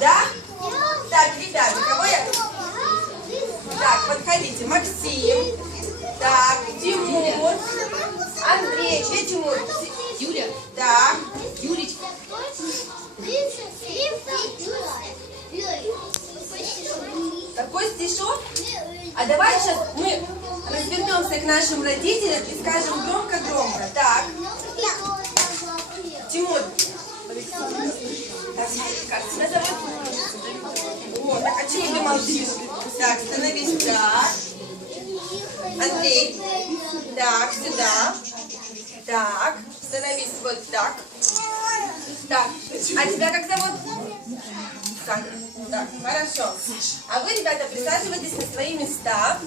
Да? Так, ребята, кого я... Так, подходите. Максим. Так, Тимур. Андрей. Где Тимур? Юля, Так. Юлечка, Такой стишок? А давай сейчас мы развернемся к нашим родителям и скажем громко-громко. Так, Тимур. Так, как тебя зовут? О, так, а чего ты молчишь? Так, становись так. Андрей. Так, сюда. Так, становись вот так. Так, а тебя как зовут? Так, так, хорошо. А вы, ребята, присаживайтесь на свои места.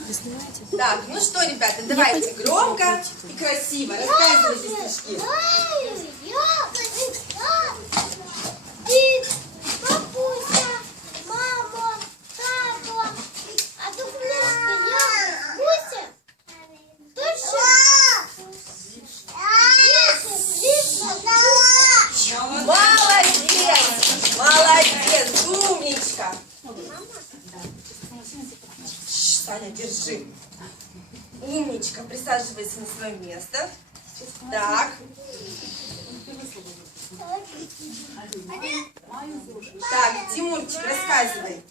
Так, ну что, ребята, давайте громко и красиво рассказывайте стишки. Бабуся, мама, папа, а тут я, Буся, Душа, Молодец! Молодец! Умничка! Ш, Таня, держи. Умничка, присаживайся на свое место. Так. Так, Тимурчик, рассказывай.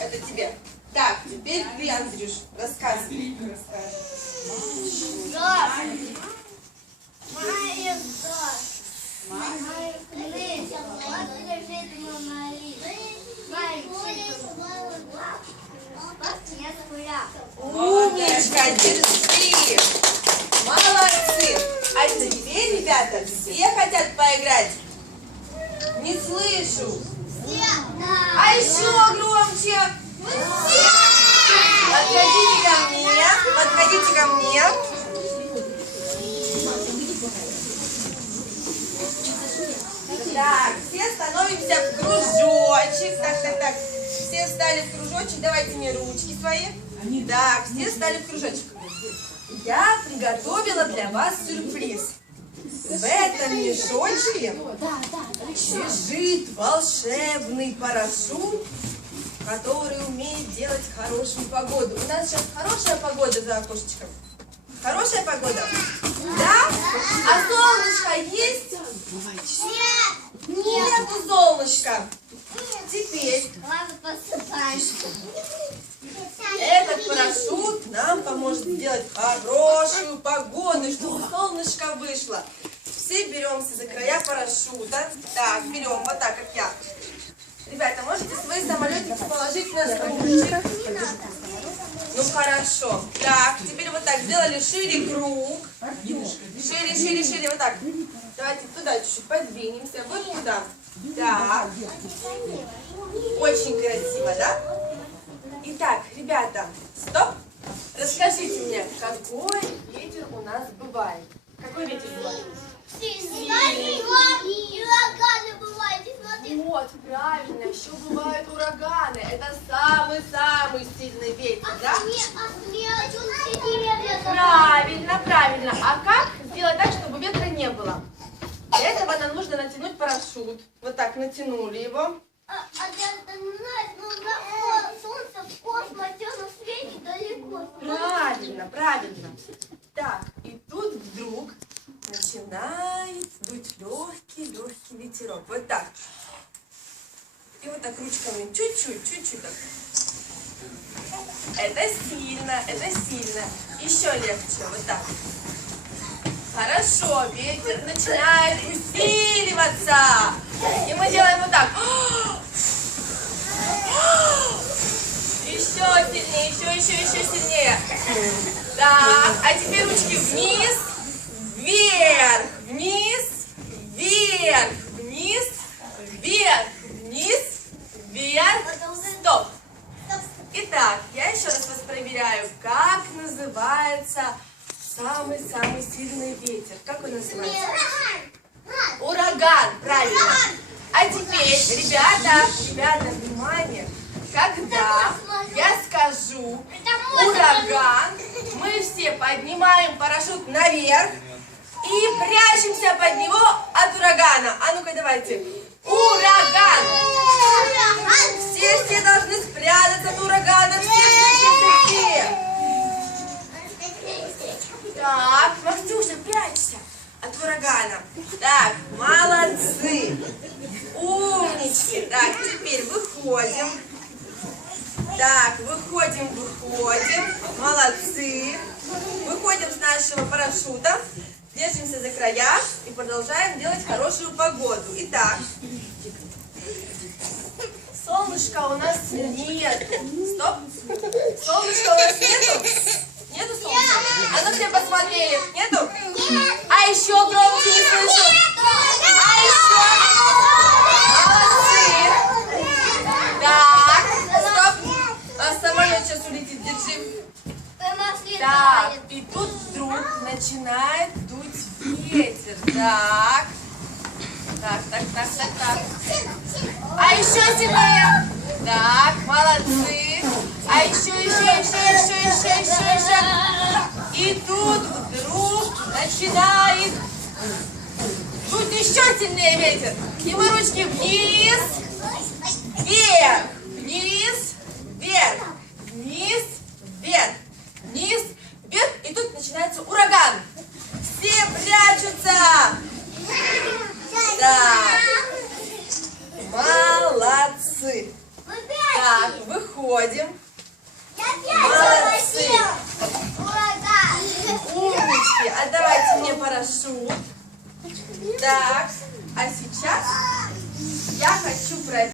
Это тебе. Так, теперь ты, Андрюш, рассказывай. Умничка, держи. Молодцы. А теперь, ребята, все хотят поиграть? Не слышу. А еще громче. Подходите ко мне. Подходите ко мне. Так, все становимся в кружочек. Так, так, так. Все встали в кружочек. Давайте мне ручки свои. Так, все встали в кружочек. Я приготовила для вас сюрприз. В этом мешочке лежит волшебный парашют, который умеет делать хорошую погоду. У нас сейчас хорошая погода за окошечком. Хорошая погода? Да? А солнышко есть? Нету солнышка. Теперь этот парашют нам поможет сделать хорошую погоду, чтобы солнышко вышло. Все беремся за края парашюта. Так, берем вот так, как я. Ребята, можете свои самолетики положить на стульчик? Ну хорошо. Так, теперь вот так сделали шире круг. Шире, шире, шире, вот так. Давайте туда чуть-чуть подвинемся. Вот туда. Так. Очень красиво, да? Итак, ребята, стоп. Расскажите мне, какой ветер у нас бывает? Какой ветер бывает? Вот, правильно, еще бывают ураганы. Это самый-самый сильный ветер, да? Правильно, правильно. А как сделать так, чтобы ветра не было? Для этого нам нужно натянуть парашют. Вот так натянули его. А, а ты знаешь, ну, на солнце в космосе на свете далеко. Правильно, правильно. Так, и тут вдруг начинает дуть легкий-легкий ветерок. Вот так. И вот так ручками чуть-чуть, чуть-чуть так. Это сильно, это сильно. Еще легче, вот так. Хорошо, ветер начинает усиливаться. И мы делаем вот так. Еще сильнее, еще, еще, еще сильнее. Так, а теперь ручки вниз, вверх. Сильный ветер. Как он называется? Ураган, правильно. А теперь, ребята, ребята, внимание. Когда я скажу ураган, мы все поднимаем парашют наверх и прячемся под него от урагана. А ну-ка давайте. Ураган! Все, все должны спрятаться от урагана. Все, все, все, все. Так, Максюша, прячься урагана. Так, молодцы. Умнички. Так, теперь выходим. Так, выходим, выходим. Молодцы. Выходим с нашего парашюта. Держимся за края и продолжаем делать хорошую погоду. Итак, солнышка у нас нету. Стоп. Солнышка у нас нету? Нету солнышка? А ну все посмотрели. Нету? А еще громче не слышу. А еще? Молодцы. Так, стоп. Самолет сейчас улетит, держи. Так, и тут вдруг начинает дуть ветер. Так. Так, так, так, так, так. А еще сильнее. Так, молодцы. А еще, еще, еще. И тут вдруг начинает дуть еще сильнее ветер. И мы ручки вниз, вверх, вниз, вверх, вниз, вверх, вниз, вверх. И тут начинается ураган. Все прячутся. Так, молодцы. Так, выходим. Молодцы. Девочки, отдавайте а мне парашют. Так, а сейчас я хочу проверить.